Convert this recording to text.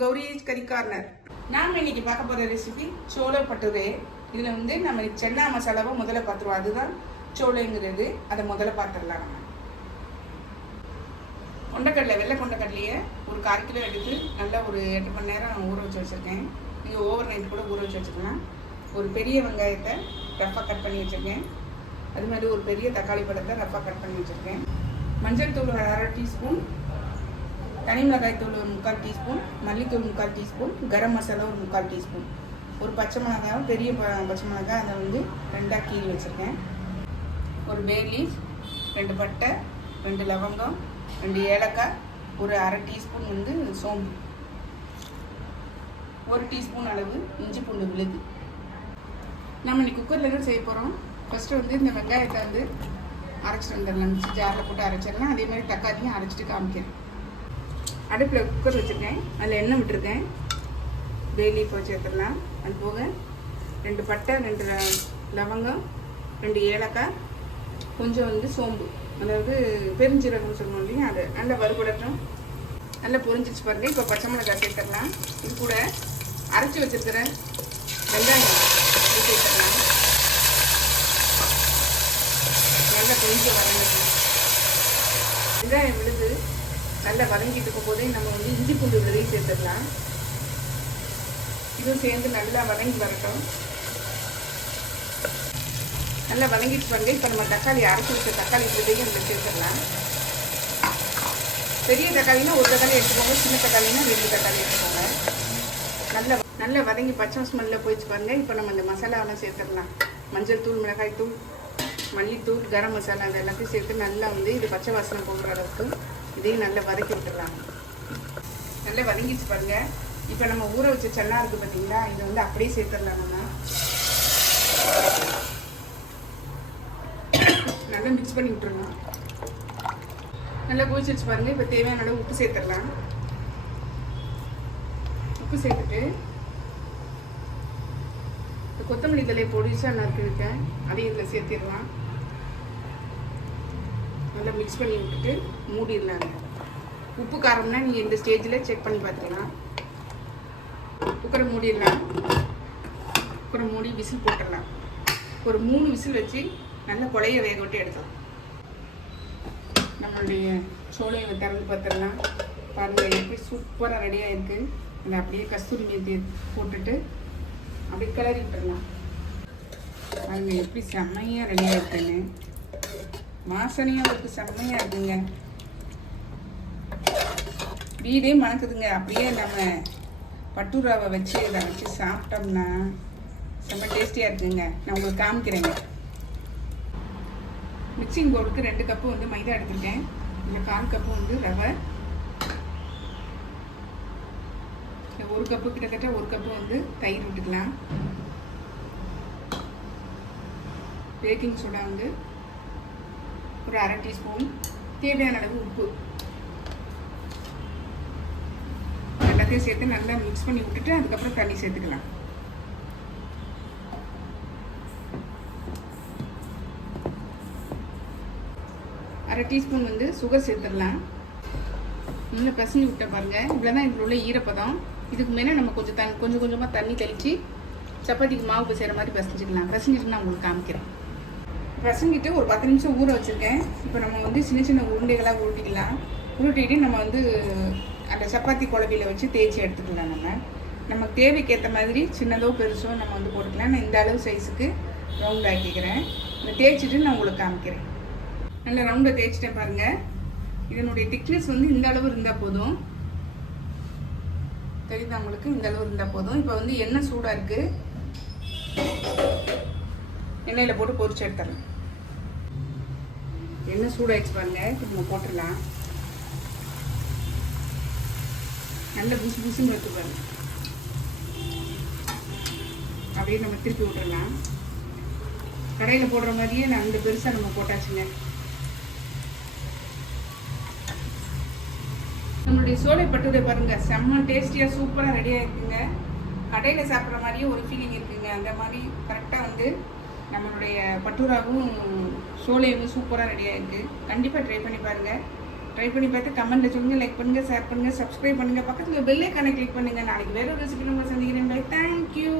கௌரி கறி கார்னர். நாம் இன்னைக்கு பார்க்க போகிற ரெசிபி சோளை பட்டுரே. இதில் வந்து நம்ம சென்னா மசாலாவை முதல்ல பார்த்துருவோம். அதுதான் சோளைங்கிறது. அதை முதல்ல பார்த்துடலாம். நம்ம கொண்டக்கடலை, வெள்ளை கொண்டக்கடலையை ஒரு 1/4 கிலோ எடுத்து நல்லா ஒரு 8 மணி நேரம் ஊற வச்சு வச்சுருக்கேன். நீங்கள் ஓவர் நைட் கூட ஊற வச்சு வச்சுக்கலாம். ஒரு பெரிய வெங்காயத்தை ரஃபாக கட் பண்ணி வச்சுருக்கேன். அது மாதிரி ஒரு பெரிய தக்காளி பழத்தை ரஃபாக கட் பண்ணி வச்சுருக்கேன். மஞ்சள் தூள் 1/2 டீஸ்பூன், தனி மிளகாய் தூள் 3/4 டீஸ்பூன், மல்லித்தூள் 3/4 டீஸ்பூன், கரம் மசாலா ஒரு 3/4 டீஸ்பூன், ஒரு பச்சை மிளகாய், பெரிய பச்சை மிளகாய் அதை வந்து 2ஆக கீறி வச்சுருக்கேன். ஒரு பே லீஃப், 2 பட்டை, 2 லவங்கம், 2 ஏலக்காய், ஒரு 1/2 டீஸ்பூன் வந்து சோம்பு, 1 டீஸ்பூன் அளவு இஞ்சி பூண்டு விழுது. நம்ம இன்னைக்கு குக்கரில் தான் செய்ய போகிறோம். ஃபஸ்ட்டு வந்து இந்த வெங்காயத்தை வந்து அரைச்சிட்டு வந்துடலாம். மிக்ஸி ஜாரில் போட்டு அரைச்சிடலாம். அதே மாதிரி தக்காளியும் அரைச்சிட்டு காமிக்கிறேன். அடுப்பில் குக்கர் வச்சுருக்கேன். அதில் எண்ணெய் விட்டுருக்கேன். பே லீஃப் வச்சு எடுத்துடலாம். அது போக 2 பட்டை, 2 லவங்கம், 2 ஏலக்காய், கொஞ்சம் வந்து சோம்பு, அதாவது பெருஞ்சீரகம் சொல்லணும் இல்லையா, அது நல்லா வறுபடட்டும். நல்லா பொரிஞ்சிச்சு பாருங்கள். இப்போ பச்சை மிளகாய் சேர்த்துடலாம். இது கூட அரைச்சி வச்சுருக்கிற வெங்காயம் சேர்த்துடலாம். நல்லா கொஞ்சம் வதங்கட்டும். வெங்காயம் விழுது நல்லா வதங்கிட்டு இருக்கும் போதே நம்ம வந்து இஞ்சி பூண்டு விழுதையும் சேர்த்துடலாம். இதுவும் சேர்ந்து நல்லா வதங்கி வரட்டும். நல்லா வதங்கிட்டு பாருங்க. இப்போ நம்ம தக்காளி அரைச்சி வச்ச தக்காளி விழுதையும் நம்ம சேர்த்துடலாம். பெரிய தக்காளினா ஒரு தக்காளி எடுத்துக்கோங்க, சின்ன தக்காளினா 2 தக்காளி எடுத்துக்கோங்க. நல்லா வதங்கி பச்சை ஸ்மெல்லில் போயிடுச்சு பாருங்க. இப்போ நம்ம இந்த மசாலாவெல்லாம் சேர்த்துடலாம். மஞ்சள் தூள், மிளகாய் தூள், மல்லித்தூள், கரம் மசாலா, அது எல்லாத்தையும் சேர்த்து நல்லா வந்து இது பச்சை வாசனை போகிற அளவுக்கு இதையும் நல்லா வதக்கி விட்டுடலாம். நல்லா வதங்கிச்சு பாருங்க. இப்போ நம்ம ஊற வச்ச சென்னா இருக்குது பார்த்தீங்களா, இதை வந்து அப்படியே சேர்த்துடலாம். நம்ம நல்லா மிக்ஸ் பண்ணி விட்டுருலாம். நல்லா கொதிச்சிருச்சு பாருங்க. இப்போ தேவையான அளவு உப்பு சேர்த்துடலாம். உப்பு சேர்த்துட்டு கொத்தமல்லி தலையை பொடிச்சா நான் இருக்கேன், அதையும் இதில் சேர்த்திடலாம். நல்லா மிக்ஸ் பண்ணி விட்டுட்டு மூடிடலாங்க. உப்பு காரம்னா நீங்கள் இந்த ஸ்டேஜில் செக் பண்ணி பார்த்துக்கலாம். குக்கரை மூடிடலாம். குக்கரை மூடி விசில் போட்டுடலாம். ஒரு 3 விசில் வச்சு நல்லா கொலையை வேக விட்டு எடுக்கலாம். நம்மளுடைய சோளையை திறந்து பார்த்துடலாம். பாருங்கள் எப்படி சூப்பராக ரெடியாக இருக்குது. அதை அப்படியே கஸ்தூரி மேத்தி போட்டுட்டு அப்படி கிளறி விட்டுடலாம். பாருங்கள் எப்படி செம்மையாக ரெடியாக இருக்குன்னு. வாசனையாக இருக்குது, செம்மையாக இருக்குங்க. வீடே மணக்குதுங்க. அப்படியே நம்ம பட்டூராவை வச்சு அதை வச்சு சாப்பிட்டோம்னா செம்ம டேஸ்டியாக இருக்குங்க. நான் உங்களுக்கு காமிக்கிறேங்க. மிக்சிங் பவுலுக்கு 2 கப்பு வந்து மைதா எடுத்துருக்கேன். இதில் 1/4 கப்பு வந்து ரவை, 1 கப்பு கிட்டத்தட்ட 1 கப்பு வந்து தயிர் விட்டுக்கலாம். பேக்கிங் சோடா வந்து ஒரு 1/2 டீஸ்பூன், தேவையான அளவு உப்பு, எல்லாத்தையும் சேர்த்து நல்லா மிக்ஸ் பண்ணி விட்டுட்டு அதுக்கப்புறம் தண்ணி சேர்த்துக்கலாம். அரை டீஸ்பூன் வந்து சுகர் சேர்த்துடலாம். நல்லா பசஞ்சு விட்ட பாருங்கள். இவ்வளோதான் இதில் உள்ள ஈரப்பதம். இதுக்கு மேலே நம்ம கொஞ்சம் கொஞ்சமாக தண்ணி தெளித்து சப்பாத்திக்கு மாவு செய்கிற மாதிரி பசஞ்சிக்கலாம். பசஞ்சிட்டு நான் உங்களுக்கு காமிக்கிறேன். பசங்கிட்டு ஒரு 10 நிமிஷம் ஊற வச்சுருக்கேன். இப்போ நம்ம வந்து சின்ன சின்ன உருண்டைகளாக உருட்டிக்கலாம். உருட்டிட்டு நம்ம வந்து அந்த சப்பாத்தி குழம்பியில் வச்சு தேய்ச்சி எடுத்துக்கலாம். நமக்கு தேவைக்கு ஏற்ற மாதிரி சின்னதோ பெருசோ நம்ம வந்து போட்டுக்கலாம். நான் இந்த அளவு சைஸுக்கு ரவுண்ட் ஆக்கிக்கிறேன். இந்த தேய்ச்சிட்டு நான் உங்களுக்கு காமிக்கிறேன். நல்லா ரவுண்டை தேய்ச்சிட்டேன் பாருங்கள். இதனுடைய திக்னஸ் வந்து இந்த அளவு இருந்தால் போதும். தெரியுதா உங்களுக்கு? இந்த அளவு இருந்தால் போதும். இப்போ வந்து எண்ணெய் சூடாக இருக்குது. எண்ணெயில் போட்டு பொரிச்சு எடுத்துடலாம். எண்ணெய் சூடாகிடுச்சு பாருங்கள். இப்போ நம்ம போட்டுடலாம். நல்ல புசு புசுன்னு எடுத்துப்பாங்க. அப்படியே நம்ம திருப்பி விட்டுடலாம். கடையில் போடுற மாதிரியே நான் அந்த பெருசாக நம்ம போட்டாச்சுங்க. நம்மளுடைய சோளை பட்டுரை பாருங்கள், செம்ம டேஸ்டியாக சூப்பராக ரெடியாக இருக்குங்க. கடையில் சாப்பிட்ற மாதிரியே ஒரு ஃபீலிங் இருக்குங்க. அந்த மாதிரி கரெக்டாக வந்து நம்மளுடைய பட்டூராவும் சோளையும் சூப்பராக ரெடியாக இருக்குது. கண்டிப்பாக ட்ரை பண்ணி பாருங்கள். ட்ரை பண்ணி பார்த்து கமெண்ட்டில் சொல்லுங்கள், லைக் பண்ணுங்கள், ஷேர் பண்ணுங்கள், சப்ஸ்கிரைப் பண்ணுங்கள், பக்கத்தில் பெல் ஐக்கானை கிளிக் பண்ணுங்கள். நாளைக்கு வேறு ஒரு ரெசிபி நம்ம சந்திக்கிறேன். Bye, thank you.